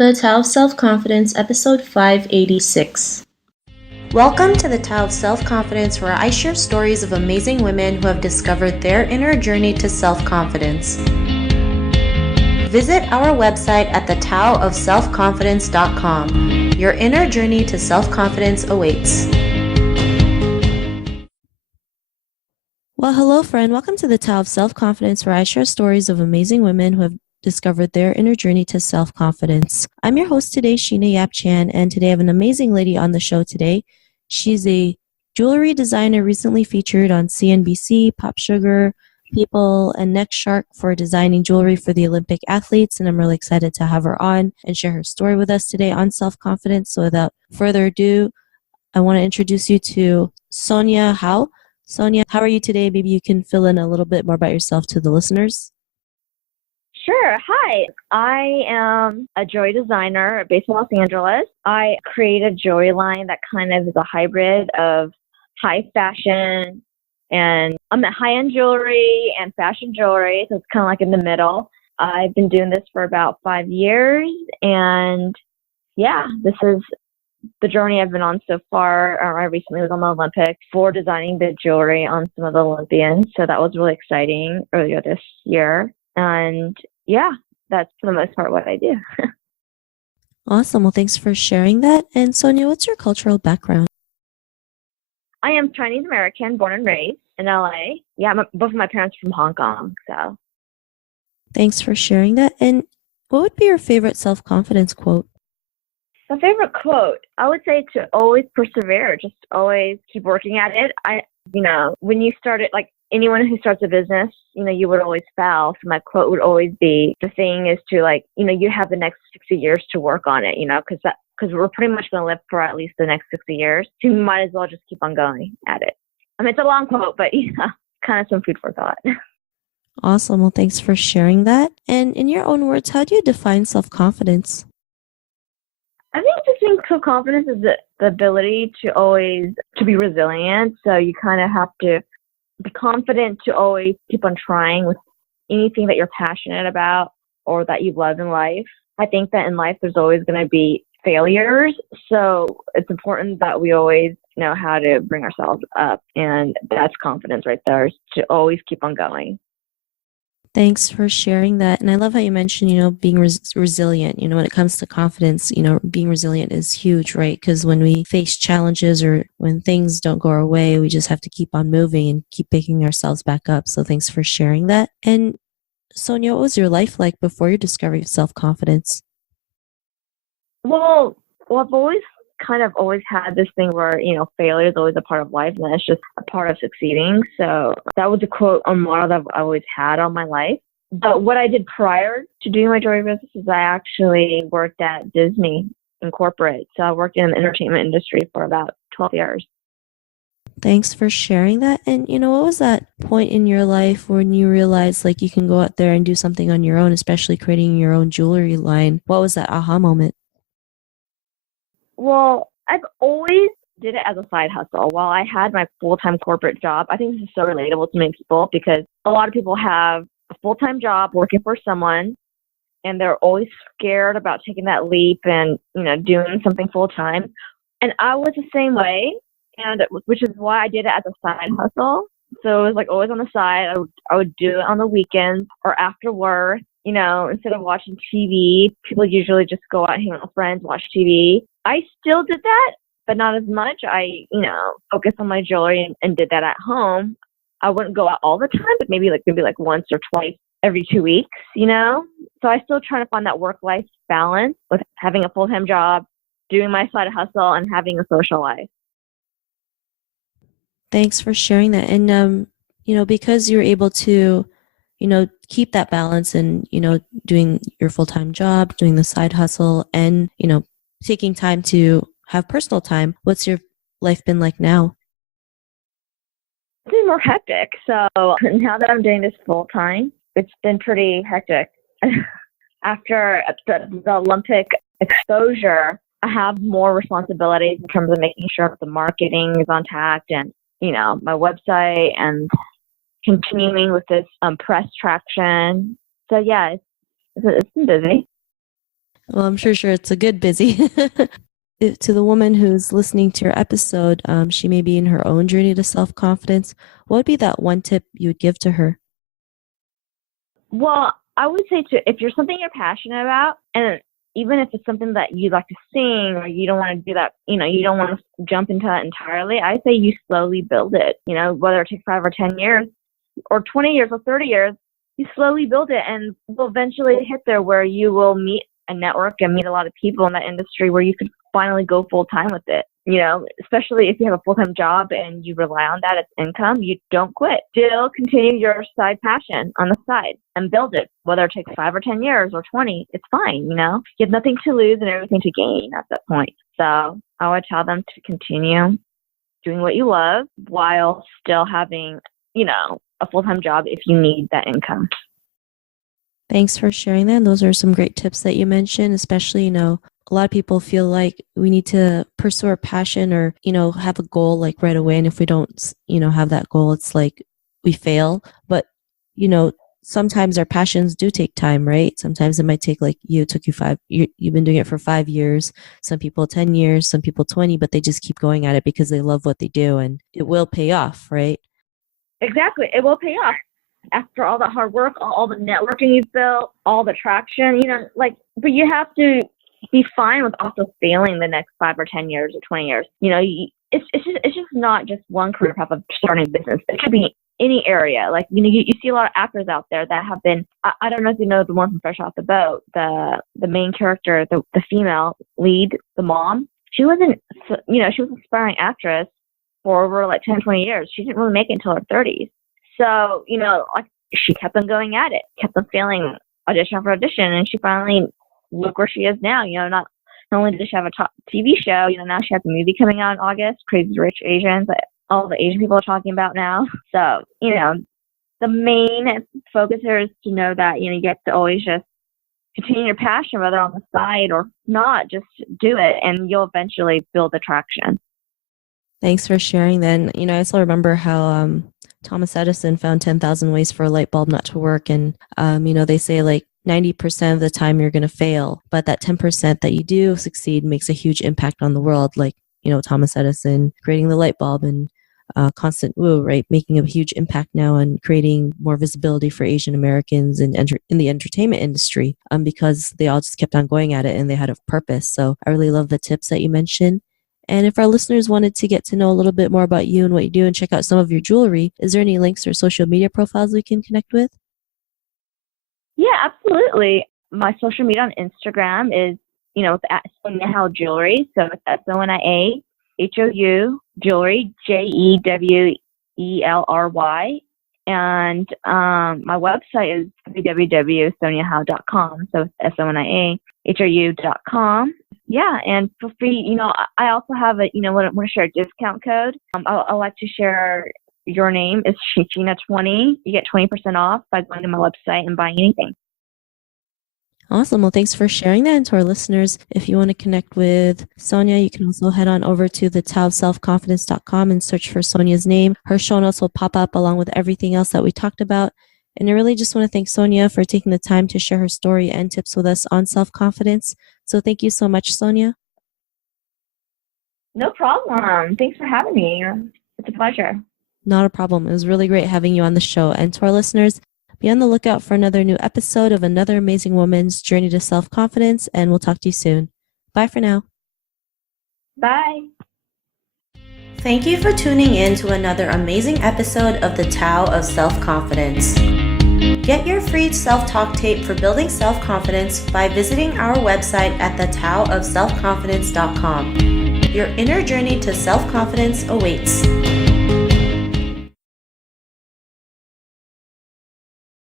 The Tao of Self-Confidence, episode 586. Welcome to the Tao of Self-Confidence, where I share stories of amazing women who have discovered their inner journey to self-confidence. Visit our website at thetaoofselfconfidence.com. Your inner journey to self-confidence awaits. Well, hello, friend. Welcome to the Tao of Self-Confidence, where I share stories of amazing women who have discovered their inner journey to self-confidence. I'm your host today, Sheena Yap Chan, and today I have an amazing lady on the show today. She's a jewelry designer recently featured on CNBC, Pop Sugar, People, and Nextshark for designing jewelry for the Olympic athletes, and I'm really excited to have her on and share her story with us today on self-confidence. So without further ado, I want to introduce you to Sonia Hou. Sonia, how are you today? Maybe you can fill in a little bit more about yourself to the listeners. Sure. Hi, I am a jewelry designer based in Los Angeles. I create a jewelry line that kind of is a hybrid of high fashion and I'm at high-end jewelry and fashion jewelry, so it's kind of like in the middle. I've been doing this for about 5 years, and yeah, this is the journey I've been on so far. I recently was on the Olympics for designing the jewelry on some of the Olympians, so that was really exciting earlier this year. And yeah, that's for the most part what I do. Awesome. Well, thanks for sharing that. And Sonia, what's your cultural background? I am Chinese American, born and raised in LA. Yeah, both of my parents are from Hong Kong. So thanks for sharing that. And what would be your favorite self-confidence quote? my favorite quote, I would say to always persevere, just always keep working at it. When you start it, like anyone who starts a business, you would always fail. So my quote would always be, the thing is to you have the next 60 years to work on it, because we're pretty much going to live for at least the next 60 years. So you might as well just keep on going at it. I mean, it's a long quote, but kind of some food for thought. Awesome. Well, thanks for sharing that. And in your own words, how do you define self-confidence? I think just self-confidence is the ability to be resilient. So you kind of have to be confident to always keep on trying with anything that you're passionate about or that you love in life. I think that in life there's always going to be failures. So it's important that we always know how to bring ourselves up. And that's confidence right there, is to always keep on going. Thanks for sharing that. And I love how you mentioned, being resilient. When it comes to confidence, being resilient is huge, right? Because when we face challenges or when things don't go our way, we just have to keep on moving and keep picking ourselves back up. So thanks for sharing that. And Sonia, what was your life like before your discovery of self-confidence? Well, I've always had this thing where, failure is always a part of life, and that's just a part of succeeding. So that was a quote, a motto that I've always had all my life. But what I did prior to doing my jewelry business is I actually worked at Disney in corporate. So I worked in the entertainment industry for about 12 years. Thanks for sharing that. And, what was that point in your life when you realized you can go out there and do something on your own, especially creating your own jewelry line? What was that aha moment? Well, I've always did it as a side hustle. While I had my full-time corporate job, I think this is so relatable to many people because a lot of people have a full-time job working for someone, and they're always scared about taking that leap and, doing something full-time. And I was the same way, which is why I did it as a side hustle. So it was always on the side. I would do it on the weekends or after work. Instead of watching TV, people usually just go out, hang out with friends, watch TV. I still did that, but not as much. I, focused on my jewelry and did that at home. I wouldn't go out all the time, but maybe once or twice every 2 weeks, So I still try to find that work-life balance with having a full-time job, doing my side hustle, and having a social life. Thanks for sharing that. And, because you're able to keep that balance and, doing your full-time job, doing the side hustle and, taking time to have personal time. What's your life been like now? It's been more hectic. So now that I'm doing this full-time, it's been pretty hectic. After the Olympic exposure, I have more responsibilities in terms of making sure that the marketing is on tact and, my website and continuing with this press traction. So yeah, it's been busy. Well, I'm sure it's a good busy. To the woman who's listening to your episode, she may be in her own journey to self-confidence. What would be that one tip you would give to her? Well, I would say if you're something you're passionate about, and even if it's something that you like to sing or you don't want to do that, you don't want to jump into that entirely, I say you slowly build it, whether it takes 5 or 10 years or 20 years or 30 years, you slowly build it and will eventually hit there where you will meet a network and meet a lot of people in that industry where you can finally go full time with it. Especially if you have a full-time job and you rely on that as income, you don't quit. Still continue your side passion on the side and build it. Whether it takes 5 or 10 years or 20, it's fine. You have nothing to lose and everything to gain at that point. So I would tell them to continue doing what you love while still having, a full-time job if you need that income. Thanks for sharing that. Those are some great tips that you mentioned, especially, a lot of people feel like we need to pursue our passion or, have a goal like right away. And if we don't, have that goal, it's like we fail. But, sometimes our passions do take time, right? Sometimes it might take you've been doing it for 5 years, some people 10 years, some people 20, but they just keep going at it because they love what they do and it will pay off, right? Exactly. It will pay off. After all that hard work, all the networking you've built, all the traction, but you have to be fine with also failing the next 5 or 10 years or 20 years. It's just not just one career path of starting a business. It could be any area. You see a lot of actors out there that have been, I don't know if you know the one from Fresh Off the Boat, the main character, the female lead, the mom, she was an aspiring actress for over 10, 20 years. She didn't really make it until her 30s. So, she kept on going at it, kept on failing audition after audition, and she finally, look where she is now. Not only did she have a top TV show, now she has a movie coming out in August, Crazy Rich Asians, that all the Asian people are talking about now. So, the main focus here is to know that, you get to always just continue your passion, whether on the side or not, just do it, and you'll eventually build the traction. Thanks for sharing then. I still remember how Thomas Edison found 10,000 ways for a light bulb not to work. And, they say 90% of the time you're going to fail, but that 10% that you do succeed makes a huge impact on the world. Thomas Edison creating the light bulb and Constant Wu, right? Making a huge impact now on creating more visibility for Asian Americans in the entertainment industry because they all just kept on going at it and they had a purpose. So I really love the tips that you mentioned. And if our listeners wanted to get to know a little bit more about you and what you do and check out some of your jewelry, is there any links or social media profiles we can connect with? Yeah, absolutely. My social media on Instagram is, it's at Sonia Hou Jewelry. So it's SONIAHOU Jewelry, JEWELRY. And my website is www.soniahou.com. So it's SONIAHOU.com. Yeah, and feel free, I also have want to share a discount code. I like to share your name is Sheena20. You get 20% off by going to my website and buying anything. Awesome. Well, thanks for sharing that. And to our listeners, if you want to connect with Sonia, you can also head on over to the taoofselfconfidence.com and search for Sonia's name. Her show notes will pop up along with everything else that we talked about. And I really just want to thank Sonia for taking the time to share her story and tips with us on self-confidence. So thank you so much, Sonia. No problem. Thanks for having me. It's a pleasure. Not a problem. It was really great having you on the show. And to our listeners, be on the lookout for another new episode of another amazing woman's journey to self-confidence, and we'll talk to you soon. Bye for now. Bye. Thank you for tuning in to another amazing episode of the Tao of Self-Confidence. Get your free self-talk tape for building self-confidence by visiting our website at thetaoofselfconfidence.com. Your inner journey to self-confidence awaits.